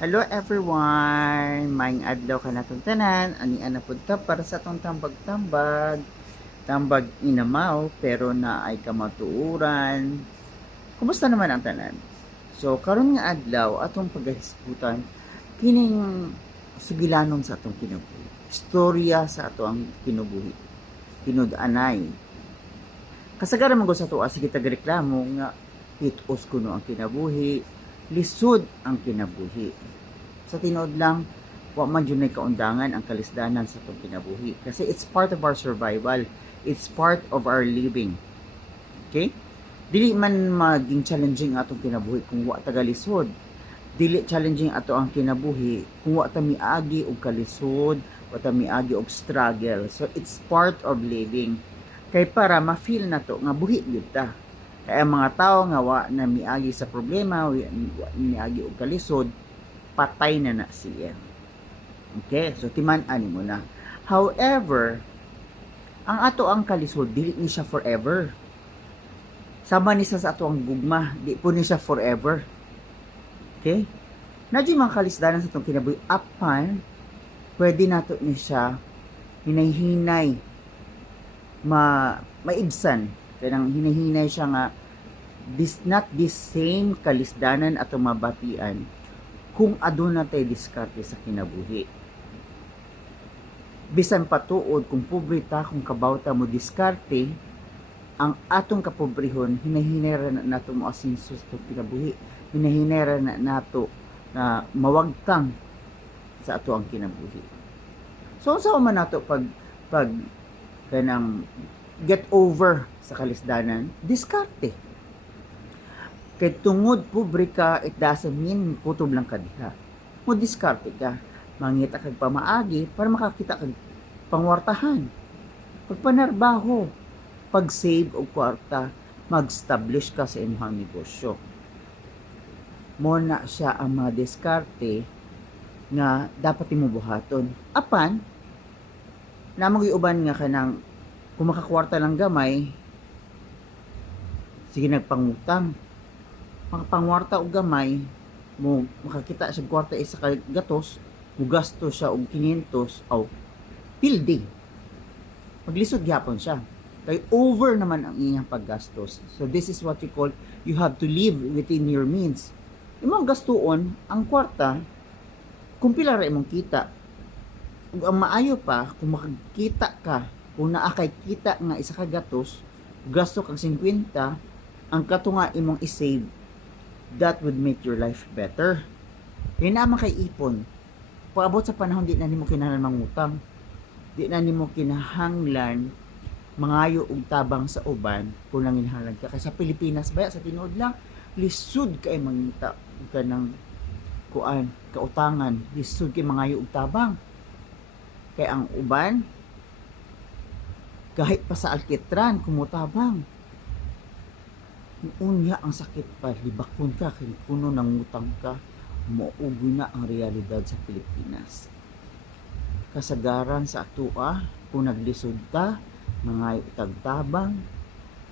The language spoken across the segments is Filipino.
Hello everyone! Maing adlaw ka na itong tanan. Ani ana po ta para sa itong tambag-tambag. Tambag inamaw pero na ay kamatuuran. Kumusta naman ang tanan? So karon nga adlaw atong paghisgutan kining sugilanon sa atong kinabuhi. Istorya sa ato ang kinabuhi. Tinud-anay. Kasagaran man sa tuwa sige tagreklamo nga pitos kuno ang kinabuhi lisod ang kinabuhi. Sa tinood lang, wa man yun ay kaundangan ang kalisdanan sa itong kinabuhi. Kasi it's part of our survival. It's part of our living. Okay? Dili man maging challenging atong kinabuhi kung wa taga lisod. Dili challenging ato ang kinabuhi kung wa ta miagi og kalisod, wa ta miagi og struggle. So it's part of living. Kay para ma-feel na to nga buhi gyud ta. Kaya ang mga tao nga wa na miagi sa problema, wa miagi og kalisod, patay na na siya. Okay, so timan-ani mo na. However, ang ato ang kalisod, dili ni siya forever. Sama ni sa ato ang gugma, di po ni siya forever. Okay? Nadyo mga kalisdanan sa itong kinabuhi, apan, pwede nato ni siya hinay-hinay, ma maibsan kanang hinahinay siya nga this not this same kalisdanan ato mabatian kung aduna tay diskarte sa kinabuhi. Bisan patuod kung pobreta kung kabawta mo diskarte ang atong kapobrehon hinahinay ra na nato mo asinso sa kinabuhi. Hinahinay ra na nato na mawagtang sa ato ang kinabuhi. So unsa man nato pag pag kanang get over sa kalisdanan, diskarte. Kay tungod pobre it doesn't mean kutob lang ka diha. Mo diskarte ka, mangita kag pamaagi para makakita kag pangwartahan. Pagpanarbaho, pag-save og kwarta, mag-establish ka sa imong negosyo. Mo na siya ang mga diskarte nga dapat imo buhaton. Apan, namang uban nga kanang kung makakwarta ng gamay, sige nagpangutang. Makapangwarta og gamay, mo makakita siya kwarta isa ka gatos, mo gasto siya og 500 aw building. Maglisod gyapon siya. Kay over naman ang iyang paggastos. So this is what you call you have to live within your means. Imong gastuon ang kwarta kung pila ra imong kita. Ug ang maayo pa kung makakita ka kung naa kay kita nga isa ka gatos gasto kag 50 ang kato nga imong i-save that would make your life better. Kaya naman kay ipon paabot sa panahon di na nimo kinahanglan mangutang di na nimo kinahanglan. Mangayo og tabang sa uban kung nanginahanglan ka. Kasi sa Pilipinas baya sa tinuod lang lisod kay mangita ka ng kuan kautangan. Lisod kay mangayo og tabang. Kay ang uban kahit pa sa alkitran, kumutabang. Unya ang sakit pa, libakon ka, kay kuno ng utang ka, maugoy na ang realidad sa Pilipinas. Kasagaran sa atua, kung naglisod ta, mga utagtabang,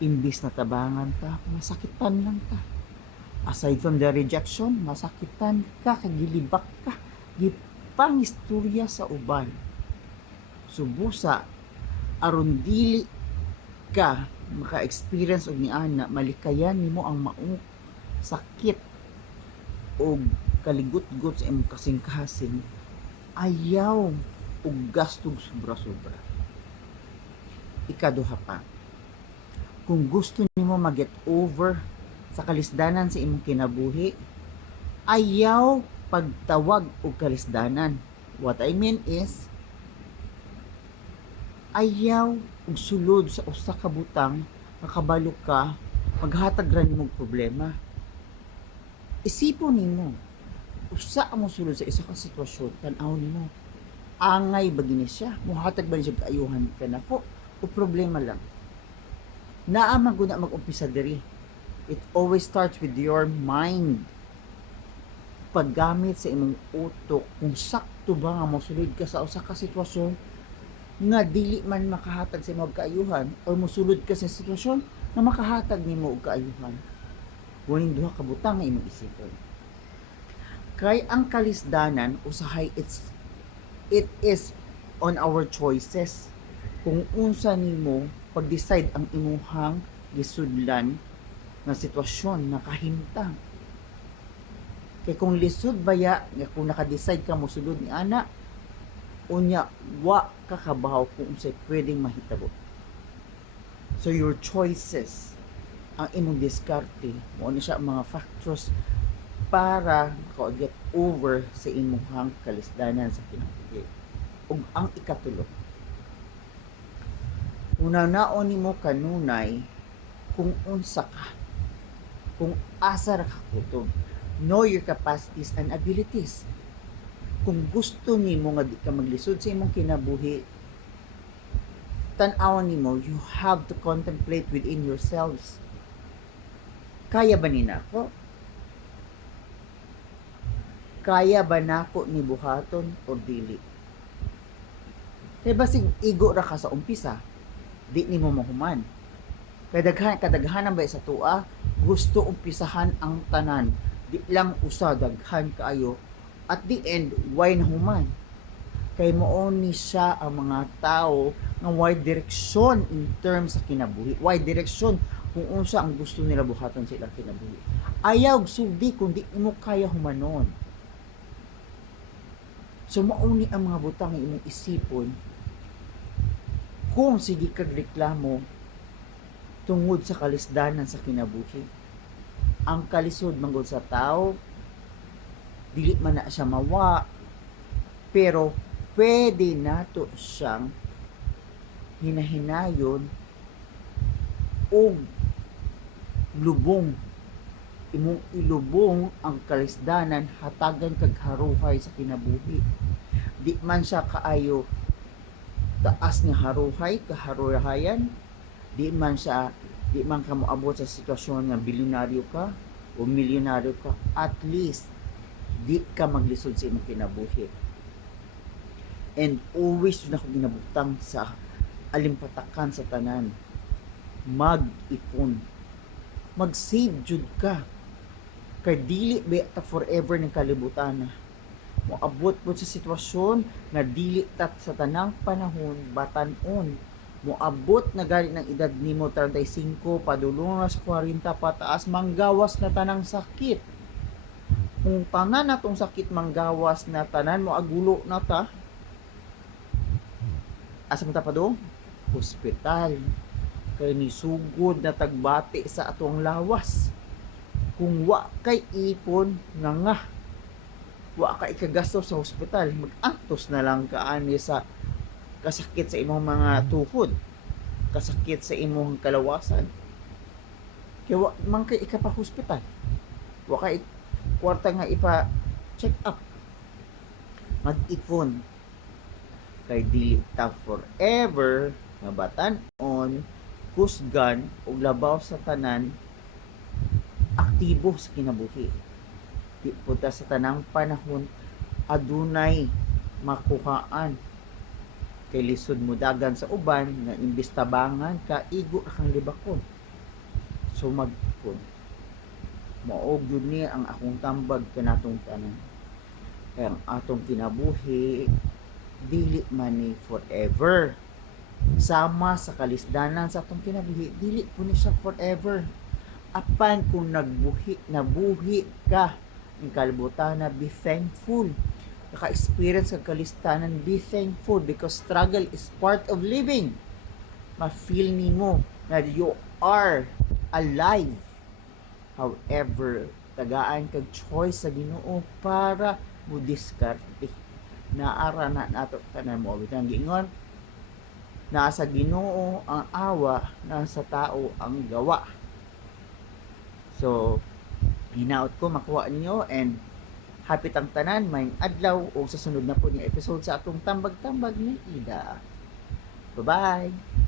imbis na tabangan ka, masakitan lang ka. Aside from the rejection, masakitan ka, kagilibak ka, gipang istorya sa uban. Subusa, aron dili ka maka-experience og niana malikayan nimo ang maong sakit og kaligut-gut sa imong kasing-kasing ayaw og gastog sobra-sobra. Ikaduha pa kung gusto nimo mag-get over sa kalisdanan sa imong kinabuhi ayaw pagtawag og kalisdanan. What I mean is ayaw ug sulod sa usa ka butang makabalo ka maghatag ra nimo og problema. Isipon nimo usa mo sulod sa isa ka sitwasyon tan-aw nimo. Angay ba gini siya? Muhatag ba ni siya kaayuhan ka nako o problema lang? Naa man guna mag-umpisa diri. It always starts with your mind. Paggamit sa imong utok kung sakto ba nga mosulod ka sa usa ka sitwasyon nga dili man makahatag sa imong kaayuhan or mosulod ka sa sitwasyon na makahatag nimo og kaayuhan. Waning duha ka butang nga imong isipon. kay ang kalisdanan usahay it's it is on our choices kung unsa nimo pag-decide ang imuhang gisudlan nga sitwasyon na kahimtang kay kung lisod baya nga kung naka-decide ka mo sulod ni ana unya wa ka kabaw kung unsay pwedeng mahitabo. So your choices ang imong diskarte. Mo ni siya ang mga factors para ko get over sa imuhang kalisdanan sa kinabuhi ug ang ikatulo una naon nimo kanunay kung unsa ka kung asa ra ka kutob. Know your capacities and abilities kung gusto nimo nga di ka maglisod sa imong kinabuhi tan-awan nimo you have to contemplate within yourselves. Kaya ba ni nako? Kaya ba nako ni buhaton o dili? Kay basig igo ra ka sa umpisa? Di nimo mahuman. Kay daghan kadaghanan ba sa tua gusto umpisahan ang tanan. Di lang usa daghan kaayo at the end why nahuman kay mao ni siya ang mga tao nga wide direksyon in terms sa kinabuhi. Wide direksyon? Kung unsa ang gusto nila buhaton sa ilang kinabuhi. Ayaw sugdi kung di mo kaya humanon. So mauni ang mga butang imong isipon kung sige kag reklamo tungod sa kalisdanan sa kinabuhi. Ang kalisod manggod sa tao dili man na siya mawa. Pero pwede nato siyang hinahinayon og lubong. Imong ilubong ang kalisdanan hatagan kag haruhay sa kinabuhi. Di man siya kaayo taas nga haruhay kaharuhayan. Di man siya di man ka moabot sa sitwasyon nga bilyonaryo ka o milyonaryo ka at least di ka maglisod sa imong kinabuhi. And always na ako ginabutang sa alimpatakan sa tanan. Mag-ipon. Mag-save jud ka. Kay dili ba ta forever ng kalibutan. Moabot po sa sitwasyon na dili tat sa tanang panahon batanon. Moabot na gali ng edad nimo 35 padulong sa 40 pataas manggawas na tanang sakit kung tanan natong sakit manggawas na tanan mo agulo na ta. Asa mo ta pa do hospital. Kay ni sugod na tagbati sa atong lawas. Kung wa kay ipon nga nga. Wa ka ikagasto sa hospital. Mag-antos na lang kaani sa kasakit sa imong mga tuhod. Kasakit sa imong kalawasan. Kaya wa man kay ika pa hospital wa kay kwarta nga ipa check up. Mag-ipon. Kay dili ta forever nga batan-on kusgan ug labaw sa tanan aktibo sa kinabuhi. Di puta sa tanang panahon adunay makuhaan. Kay lisod mo dagan sa uban nga imbis tabangan ka igo kang libakon. So magpon maog yun ni ang akong tambag kanatong tanan kaya ang atong kinabuhi dili man ni forever. Sama sa kalisdanan sa atong kinabuhi dili po ni siya forever. Apan kung nagbuhi nabuhi ka ng kalibutan na be thankful. Naka-experience ka kalistanan be thankful because struggle is part of living. Ma-feel nimo na you are alive however tagaan kag choice sa Ginoo para mo diskarte. Naara na nato tanan mo. Bitang giingon nasa Ginoo ang awa nasa tao ang gawa. So hinaot ko makuha ninyo and happy tang tanan may adlaw o sa sunod na po ni episode sa atong tambag-tambag ni Ida. Bye bye